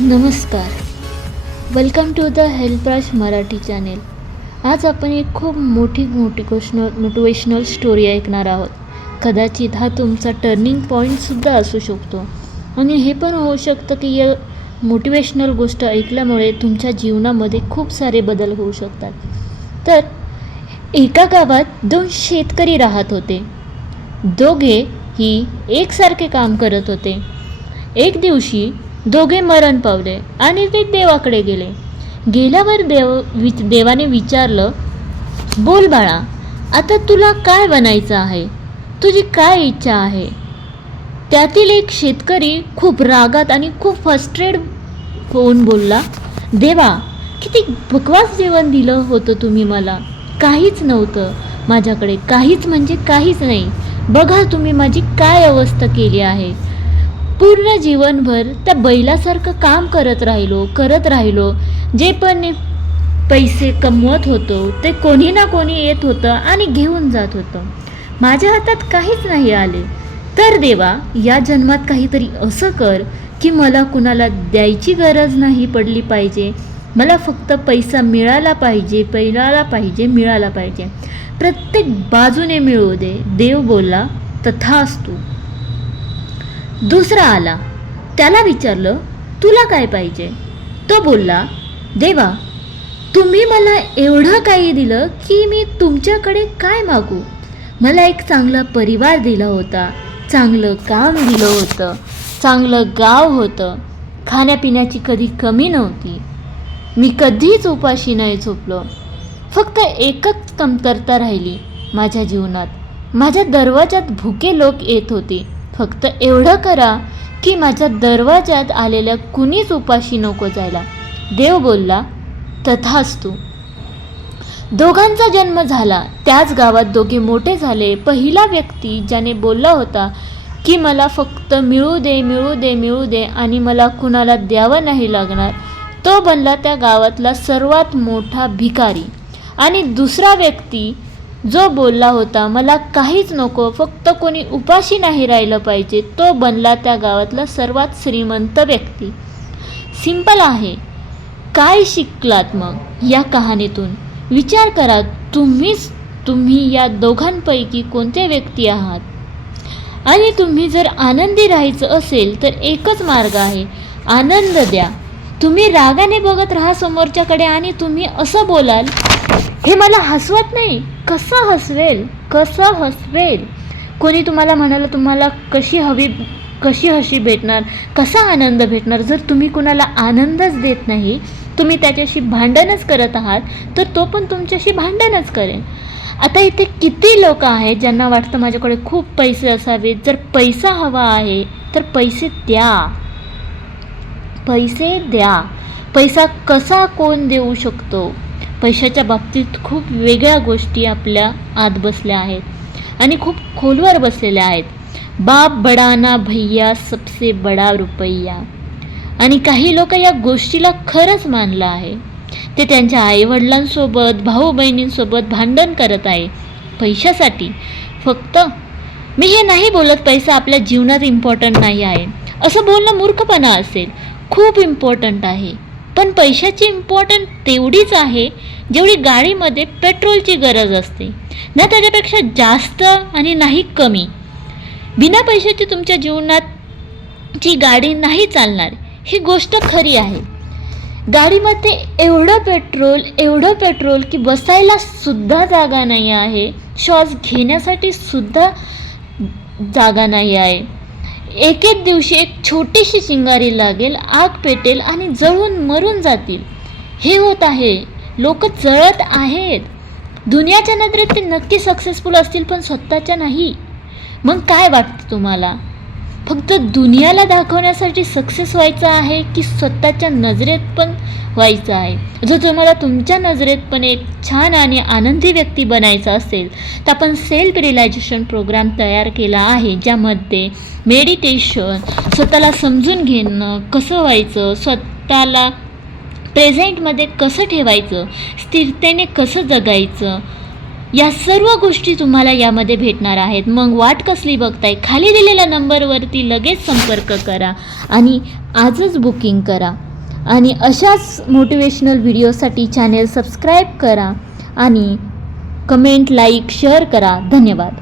नमस्कार. Welcome to the हेल्पराज Marathi channel. आज आपण एक खूप मोठी मोटिवेशनल स्टोरी ऐकणार आहोत. कदाचित हा तुमचा टर्निंग पॉईंटसुद्धा असू शकतो आणि हे पण होऊ शकतं की या मोटिवेशनल गोष्ट ऐकल्यामुळे तुमच्या जीवनामध्ये खूप सारे बदल होऊ शकतात. तर एका गावात 2 शेतकरी राहत होते. दोघेही एकसारखे काम करत होते. एक दिवशी दोघे मरण पावले आणि ते देवाकडे गेले. गेल्यावर देवाने विचारलं, बोल बाळा, आता तुला काय बनायचं आहे? तुझी काय इच्छा आहे? त्यातील एक शेतकरी खूप रागात आणि खूप फ्रस्ट्रेट होऊन बोलला, देवा, किती बकवास जेवण दिलं होतं तुम्ही मला. काहीच नव्हतं माझ्याकडे, काहीच म्हणजे काहीच नाही. बघा तुम्ही माझी काय अवस्था केली आहे. पूर्ण जीवनभर त्या बैलासारखं काम करत राहिलो. जे पण पैसे कमवत होतो ते कोणी ना कोणी येत होतं आणि घेऊन जात होतं. माझ्या हातात काहीच नाही आले. तर देवा, या जन्मात काहीतरी असं कर की मला कुणाला द्यायची गरज नाही पडली पाहिजे. मला फक्त पैसा मिळाला पाहिजे. प्रत्येक बाजूने मिळू दे. देव बोलला, तथास्तु. दुसरा आला. त्याला विचारलं, तुला काय पाहिजे? तो बोलला, देवा, तुम्ही मला एवढं काही दिलं की मी तुमच्याकडे काय मागू? मला एक चांगला परिवार दिला होता, चांगलं काम दिलं होतं, चांगलं गाव होतं, खाण्यापिण्याची कधी कमी नव्हती. मी कधीच उपाशी नाही झोपलो. फक्त एकच कमतरता राहिली माझ्या जीवनात. माझ्या दरवाजात भुके लोक येत होते. फक्त एवढं करा की माझ्या दरवाजात आलेल्या कुणीच उपाशी नको जायला. देव बोलला, तथास्तु. दोघांचा जन्म झाला. त्याच गावात दोघे मोठे झाले. पहिला व्यक्ती ज्याने बोलला होता की मला फक्त मिळू दे आणि मला कुणाला द्यावं नाही लागणार, तो बनला त्या गावातला सर्वात मोठा भिकारी. आणि दुसरा व्यक्ती जो बोलला होता मला काहीच नको, फक्त कोणी उपाशी नाही राहिलं पाहिजे, तो बनला त्या गावातला सर्वात श्रीमंत व्यक्ती. सिंपल आहे. काय शिकलात मग या कहाणीतून? विचार करा. तुम्ही या दोघांपैकी कोणते व्यक्ती आहात? आणि तुम्ही जर आनंदी राहायचं असेल तर एकच मार्ग आहे, आनंद द्या. तुम्ही रागाने बघत राहा समोरच्याकडे आणि तुम्ही असं बोलाल, हे मला हसवत नाही, कसं हसवेल? कोणी तुम्हाला म्हणालं तुम्हाला कशी हशी भेटणार, कसा आनंद भेटणार? जर तुम्ही कुणाला आनंदच देत नाही, तुम्ही त्याच्याशी भांडणच करत आहात, तर तो पण तुमच्याशी भांडणच करेल. आता इथे किती लोक आहेत ज्यांना वाटतं माझ्याकडे खूप पैसे असावेत. जर पैसा हवा आहे तर पैसे द्या. पैसा कसा कोण देऊ शकतो? पैशाच्या बाबतीत खूप वेगळ्या गोष्टी आपल्या आत बसल्या आहेत आणि खूप खोलवर बसलेल्या आहेत. बाप बडा ना भैया, सबसे बडा रुपैया. आणि काही लोक या गोष्टीला खरंच मानलं आहे. ते त्यांच्या आईवडिलांसोबत, भाऊ बहिणींसोबत भांडण करत आहे पैशासाठी. फक्त मी हे नाही बोलत पैसा आपल्या जीवनात इम्पॉर्टंट नाही आहे, असं बोलणं मूर्खपणा असेल. खूप इम्पॉर्टंट आहे, पण पैशाची इम्पॉर्टंट तेवढीच आहे जेवढी गाडीमध्ये पेट्रोलची गरज असते, ना त्याच्यापेक्षा जास्त आणि नाही कमी. बिना पैशाची तुमच्या जीवनाची गाडी नाही चालणार, ही गोष्ट खरी आहे. गाडीमध्ये एवढं पेट्रोल की बसायला सुद्धा जागा नाही आहे, श्वास घेण्यासाठी सुद्धा जागा नाही आहे. एक दिवशी एक छोटीशी चिंगारी लागेल, आग पेटेल आणि जळून मरून जातील. हे होत आहे. लोक जळत आहेत. दुनियाच्या नजरेत ते नक्की सक्सेसफुल असतील, पण स्वतःच्या नाही. मग काय वाटतं तुम्हाला? फक्त दुनियाला दाखवण्यासाठी सक्सेस व्हायचं आहे की स्वतःच्या नजरेत पण व्हायचं आहे? जर तुम्हाला तुमच्या नजरेत पण एक छान आणि आनंदी व्यक्ती बनायचं असेल तर आपण सेल्फ रिअलायझेशन प्रोग्राम तयार केला आहे, ज्यामध्ये मेडिटेशन, स्वतःला समजून घेणं कसं व्हायचं, स्वतःला प्रेझेंटमध्ये कसं ठेवायचं, स्थिरतेने कसं जगायचं, या सर्व गोष्टी तुम्हाला यामध्ये भेटणार आहेत. मग वाट कसली बघताय? खाली दिलेल्या नंबरवरती लगेच संपर्क करा आणि आजच बुकिंग करा. आणि अशाच मोटिवेशनल व्हिडिओसाठी चॅनेल सबस्क्राईब करा आणि कमेंट, लाईक, शेअर करा. धन्यवाद.